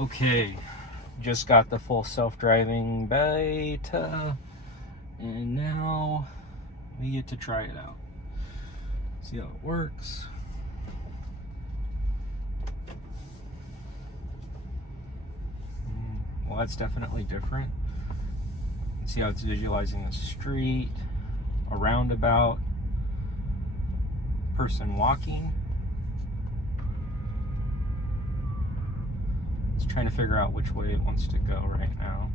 Okay, just got the full self-driving beta, and now we get to try it out. See how it works. Well, that's definitely different. See how it's visualizing the street, a roundabout, person walking. It's trying to figure out which way it wants to go right now.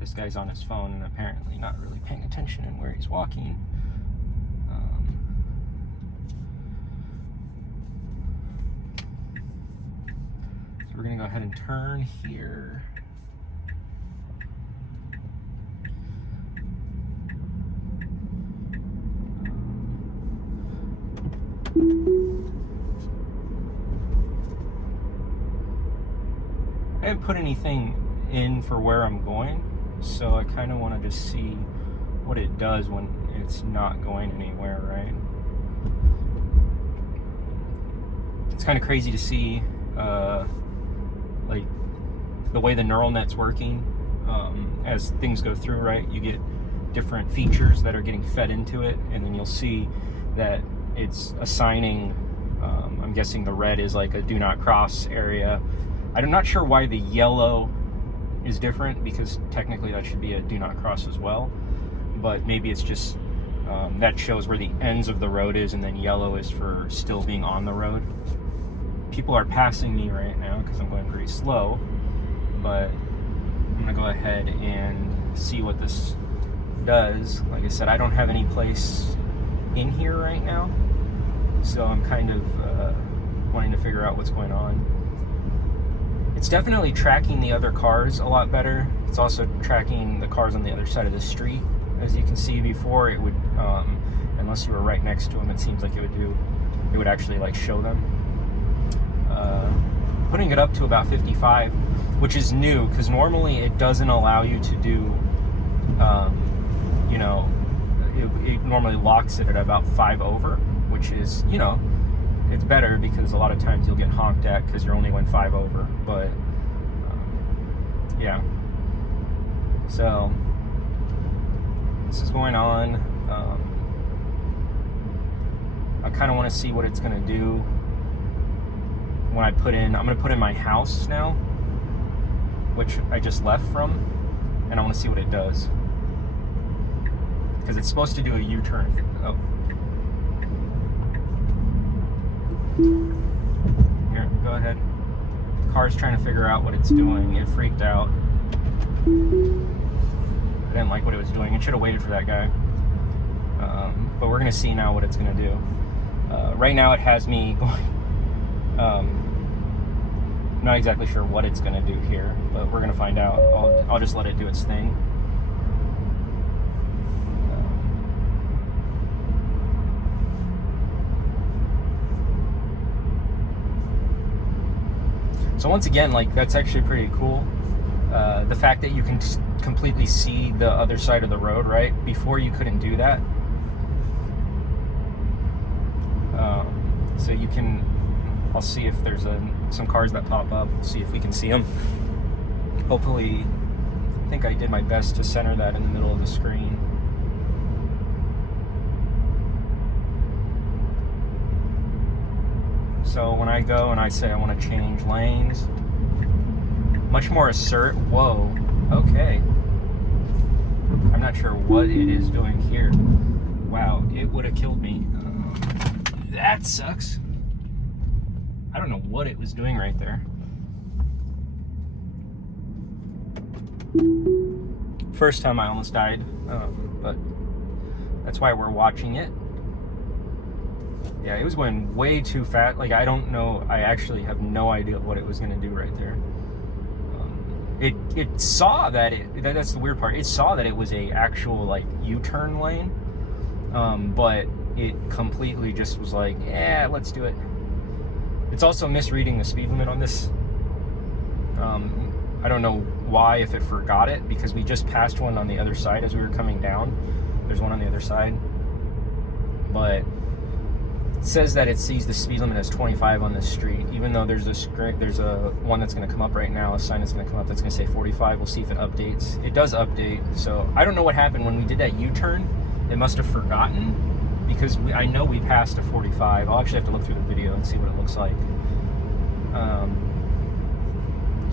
This guy's on his phone and apparently not really paying attention in where he's walking. So we're gonna go ahead and turn here. I haven't put anything in for where I'm going, so I kind of want to just see what it does when it's not going anywhere, right? It's kind of crazy to see like the way the neural net's working as things go through, right? You get different features that are getting fed into it, and then you'll see that it's assigning, I'm guessing the red is like a do not cross area. I'm not sure why the yellow is different, because technically that should be a do not cross as well, but maybe it's just that shows where the ends of the road is, and then yellow is for still being on the road. People are passing me right now because I'm going pretty slow, but I'm gonna go ahead and see what this does. Like I said, I don't have any place in here right now, so I'm kind of wanting to figure out what's going on. It's definitely tracking the other cars a lot better. It's also tracking the cars on the other side of the street. As you can see, before it would, unless you were right next to them, it seems like it would actually like show them. Putting it up to about 55, which is new, because normally it doesn't allow you to do, it normally locks it at about 5 over, which is, it's better, because a lot of times you'll get honked at because you're only went 5 over. But yeah, so this is going on. I kind of want to see what it's going to do when I'm going to put in my house now, which I just left from, and I want to see what it does, because it's supposed to do a U-turn. Oh. Here, go ahead. The car's trying to figure out what it's doing. It freaked out. I didn't like what it was doing. It should have waited for that guy. But we're going to see now what it's going to do. Right now it has me going... I'm not exactly sure what it's going to do here, but we're going to find out. I'll just let it do its thing. So once again, like, that's actually pretty cool. The fact that you can completely see the other side of the road, right? Before you couldn't do that. So you can, I'll see if there's some cars that pop up, see if we can see them. Hopefully, I think I did my best to center that in the middle of the screen. So when I go and I say I want to change lanes, much more assert. Whoa, okay. I'm not sure what it is doing here. Wow, it would have killed me. That sucks. I don't know what it was doing right there. First time I almost died, but that's why we're watching it. Yeah, it was going way too fast. Like, I don't know. I actually have no idea what it was going to do right there. It saw that that's the weird part. It saw that it was a actual, like, U-turn lane, but it completely just was like, yeah, let's do it. It's also misreading the speed limit on this. I don't know why, if it forgot it, because we just passed one on the other side as we were coming down. There's one on the other side. But says that it sees the speed limit as 25 on this street, even though there's a one that's going to come up right now, a sign that's going to come up that's going to say 45. We'll see if it updates. It does update, so I don't know what happened when we did that U-turn. It must have forgotten, because I know we passed a 45. I'll actually have to look through the video and see what it looks like.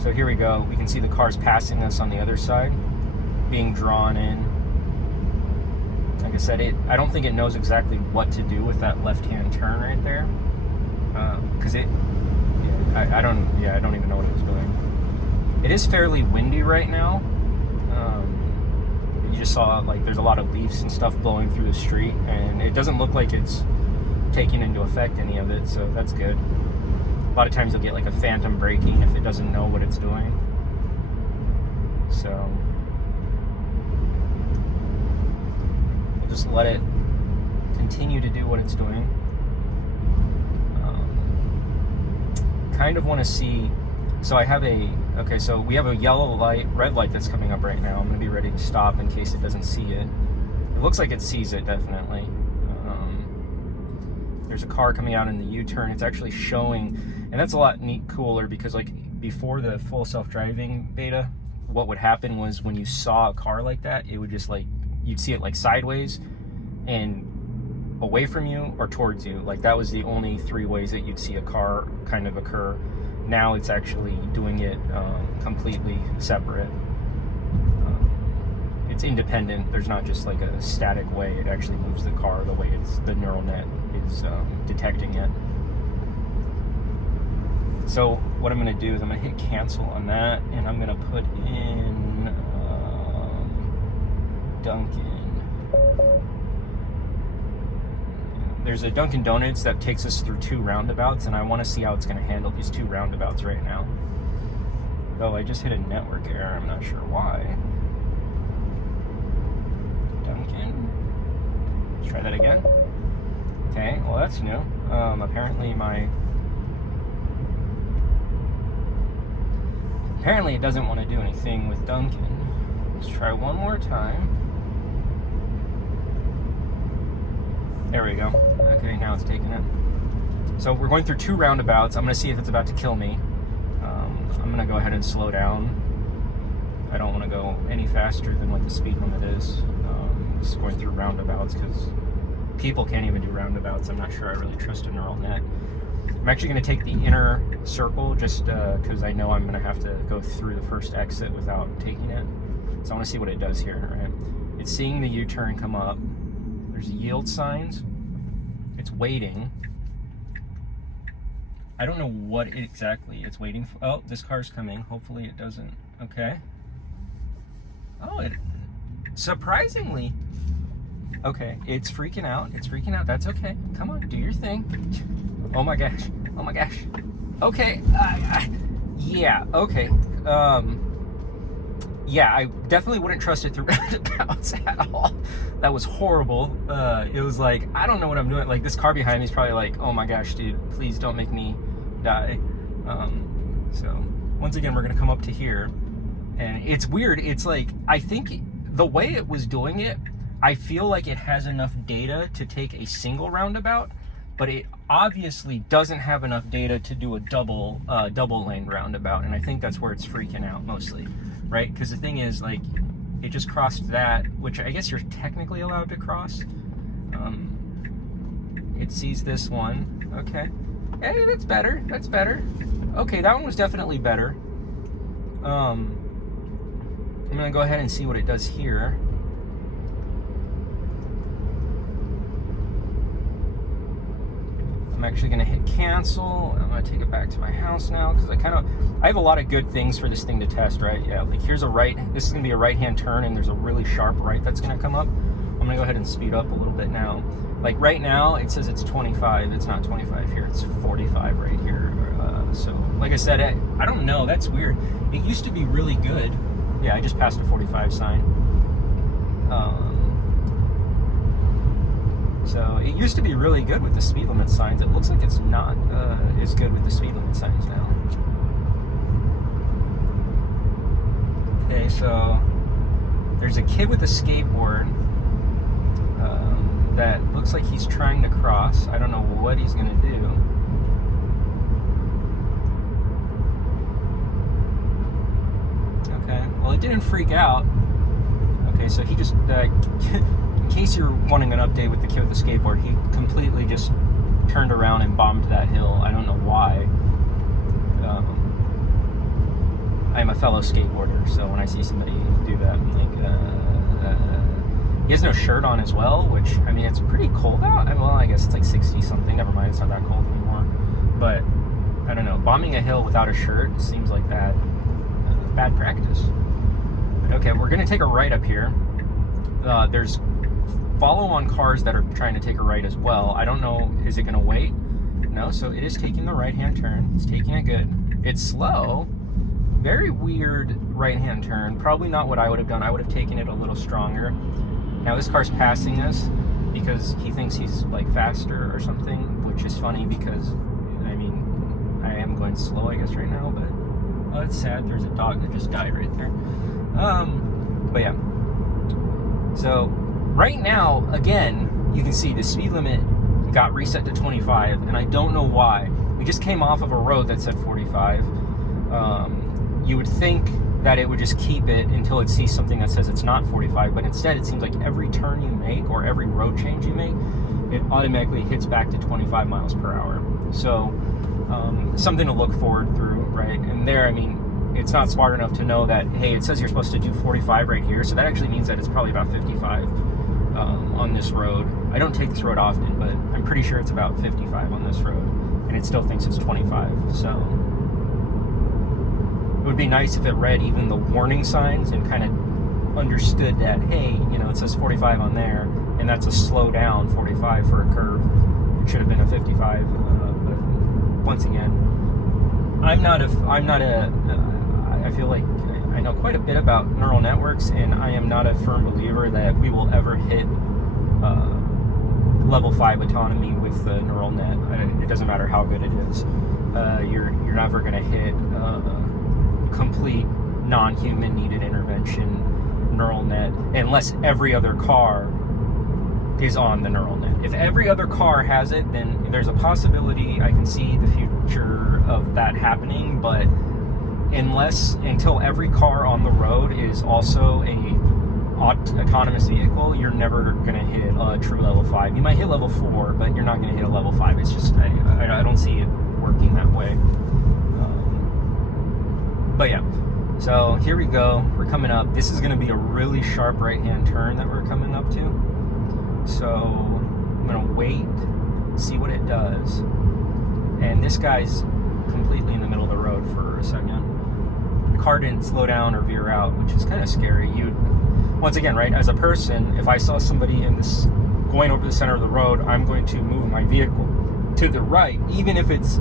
So here we go. We can see the cars passing us on the other side, being drawn in. Like I said, I don't think it knows exactly what to do with that left-hand turn right there, because I don't even know what it was doing. It is fairly windy right now. You just saw, like, there's a lot of leaves and stuff blowing through the street, and it doesn't look like it's taking into effect any of it, so that's good. A lot of times you'll get like a phantom braking if it doesn't know what it's doing. So we'll just let it continue to do what it's doing. Kind of want to see, so I have so we have a yellow light, red light that's coming up right now. I'm going to be ready to stop in case it doesn't see it. It looks like it sees it, definitely. There's a car coming out in the U-turn. It's actually showing, and that's a lot cooler, because like before the full self-driving beta, what would happen was when you saw a car like that, it would just like, you'd see it like sideways and away from you or towards you. Like that was the only three ways that you'd see a car kind of occur. Now it's actually doing it completely separate. It's independent. There's not just like a static way. It actually moves the car the way the neural net is detecting it. So what I'm going to do is I'm going to hit cancel on that, and I'm going to put in Dunkin'. There's a Dunkin' Donuts that takes us through 2 roundabouts, and I want to see how it's going to handle these 2 roundabouts right now. Though I just hit a network error, I'm not sure why. Dunkin'. Let's try that again. Okay, well that's new. Apparently it doesn't want to do anything with Dunkin'. Let's try one more time. There we go. Okay, now it's taking it. So we're going through 2 roundabouts. I'm going to see if it's about to kill me. I'm going to go ahead and slow down. I don't want to go any faster than what the speed limit is. Just going through roundabouts, because people can't even do roundabouts. I'm not sure I really trust a neural net. I'm actually going to take the inner circle just because I know I'm going to have to go through the first exit without taking it. So I want to see what it does here. Right? It's seeing the U-turn come up. There's yield signs. It's waiting. I don't know what exactly it's waiting for. Oh, this car's coming. Hopefully it doesn't. Okay. Oh, it surprisingly. Okay, it's freaking out. It's freaking out. That's okay. Come on, do your thing. Oh my gosh. Oh my gosh. Okay. Yeah. Okay. Yeah, I definitely wouldn't trust it through roundabouts at all. That was horrible. It was like, I don't know what I'm doing. Like, this car behind me is probably like, oh my gosh, dude, please don't make me die. So once again, we're gonna come up to here, and it's weird. It's like, I think the way it was doing it, I feel like it has enough data to take a single roundabout, but it obviously doesn't have enough data to do a double lane roundabout, and I think that's where it's freaking out mostly, right? Because the thing is, like, it just crossed that, which I guess you're technically allowed to cross. It sees this one. Okay. Hey, that's better. That's better. Okay, that one was definitely better. I'm gonna go ahead and see what it does here. I'm actually gonna hit cancel. I'm gonna take it back to my house now, because I have a lot of good things for this thing to test, right? Yeah, like here's a right, this is gonna be a right-hand turn, and there's a really sharp right that's gonna come up. I'm gonna go ahead and speed up a little bit now. Like right now, it says it's 25. It's not 25 here, it's 45 right here. So like I said, I don't know, that's weird. It used to be really good. Yeah, I just passed a 45 sign. So it used to be really good with the speed limit signs. It looks like it's not as good with the speed limit signs now. Okay, so there's a kid with a skateboard that looks like he's trying to cross. I don't know what he's going to do. Okay, well, it didn't freak out. Okay, so he just, in case you're wanting an update with the kid with the skateboard, he completely just turned around and bombed that hill. I don't know why. I'm a fellow skateboarder, so when I see somebody do that, I'm like, he has no shirt on as well, which, I mean, it's pretty cold out. Well, I guess it's like 60 something. Never mind, it's not that cold anymore. But, I don't know, bombing a hill without a shirt seems like bad practice. Okay, we're going to take a right up here. There's follow-on cars that are trying to take a right as well. I don't know, is it going to wait? No, so it is taking the right-hand turn. It's taking it good. It's slow. Very weird right-hand turn. Probably not what I would have done. I would have taken it a little stronger. Now this car's passing us because he thinks he's like faster or something, which is funny because, I mean, I am going slow, I guess, right now, but oh, it's sad. There's a dog that just died right there. But yeah. So right now, again, you can see the speed limit got reset to 25, and I don't know why. We just came off of a road that said 45. You would think that it would just keep it until it sees something that says it's not 45, but instead it seems like every turn you make or every road change you make, it automatically hits back to 25 miles per hour. So something to look forward through, right? And there, I mean, it's not smart enough to know that, hey, it says you're supposed to do 45 right here, so that actually means that it's probably about 55 on this road. I don't take this road often, but I'm pretty sure it's about 55 on this road, and it still thinks it's 25, so it would be nice if it read even the warning signs and kind of understood that, hey, you know, it says 45 on there, and that's a slow down 45 for a curve. It should have been a 55, but once again, I feel like I know quite a bit about neural networks, and I am not a firm believer that we will ever hit level 5 autonomy with the neural net. It doesn't matter how good it is. You're never going to hit complete non-human needed intervention neural net unless every other car is on the neural net. If every other car has it, then there's a possibility I can see the future of that happening, but until every car on the road is also a autonomous vehicle, you're never going to hit a true level 5. You might hit level 4, but you're not going to hit a level 5. It's just, I don't see it working that way. But yeah, so here we go. We're coming up. This is going to be a really sharp right-hand turn that we're coming up to. So I'm going to wait, see what it does. And this guy's completely in the middle of the road for a second. The car didn't slow down or veer out, which is kind of scary. Once again, right, as a person, if I saw somebody going over the center of the road, I'm going to move my vehicle to the right, even if it's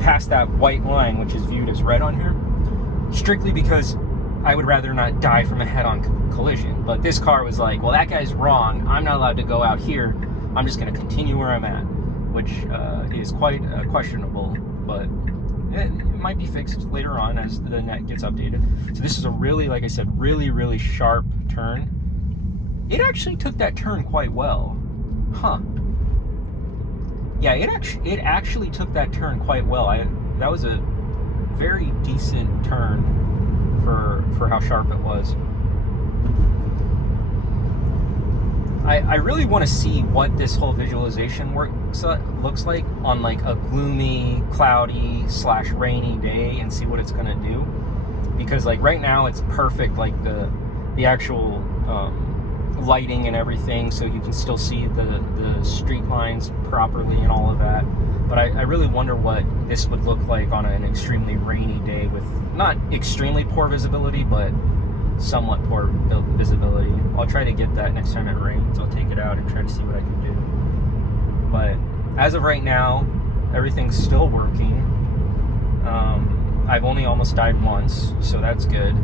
past that white line, which is viewed as red on here, strictly because I would rather not die from a head-on collision. But this car was like, well, that guy's wrong. I'm not allowed to go out here. I'm just going to continue where I'm at, which is quite questionable, but it might be fixed later on as the net gets updated. So this is a really, like I said, really, really sharp turn. It actually took that turn quite well. Huh. Yeah, it actually took that turn quite well. That was a very decent turn for how sharp it was. I really want to see what this whole visualization looks like on like a gloomy, cloudy / rainy day, and see what it's gonna do. Because like right now it's perfect, like the actual lighting and everything, so you can still see the street lines properly and all of that. But I really wonder what this would look like on an extremely rainy day with not extremely poor visibility, but somewhat poor visibility. I'll try to get that next time it rains. I'll take it out and try to see what I can do. But as of right now, everything's still working. I've only almost died once, so that's good.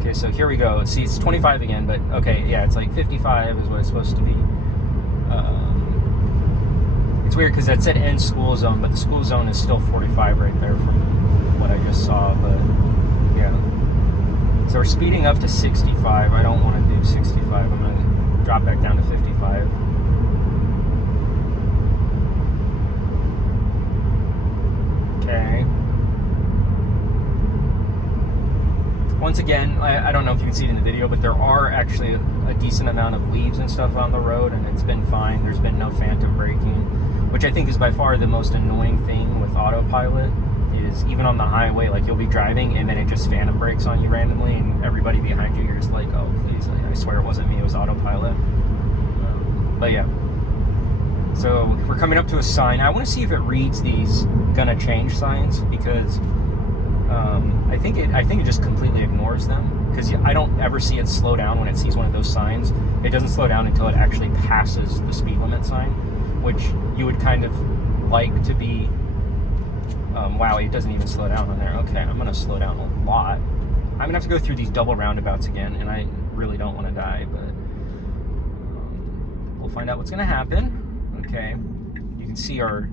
Okay, so here we go. See, it's 25 again, but okay, yeah, it's like 55 is what it's supposed to be. It's weird because that said end school zone, but the school zone is still 45 right there from what I just saw, but yeah. So we're speeding up to 65. I don't want to do 65. I'm going to drop back down to 55. Okay. Once again, I don't know if you can see it in the video, but there are actually a decent amount of leaves and stuff on the road, and it's been fine. There's been no phantom braking, which I think is by far the most annoying thing with autopilot, is even on the highway, like you'll be driving and then it just phantom brakes on you randomly, and everybody behind you, you're just like, oh, please, I swear it wasn't me, it was autopilot. But yeah. So we're coming up to a sign. I want to see if it reads these gonna change signs, because I think it just completely ignores them, because I don't ever see it slow down when it sees one of those signs. It doesn't slow down until it actually passes the speed limit sign, which you would kind of like to be. Wow, it doesn't even slow down on there. Okay, I'm gonna slow down a lot. I'm gonna have to go through these double roundabouts again, and I really don't want to die, but we'll find out what's gonna happen. Okay, you can see our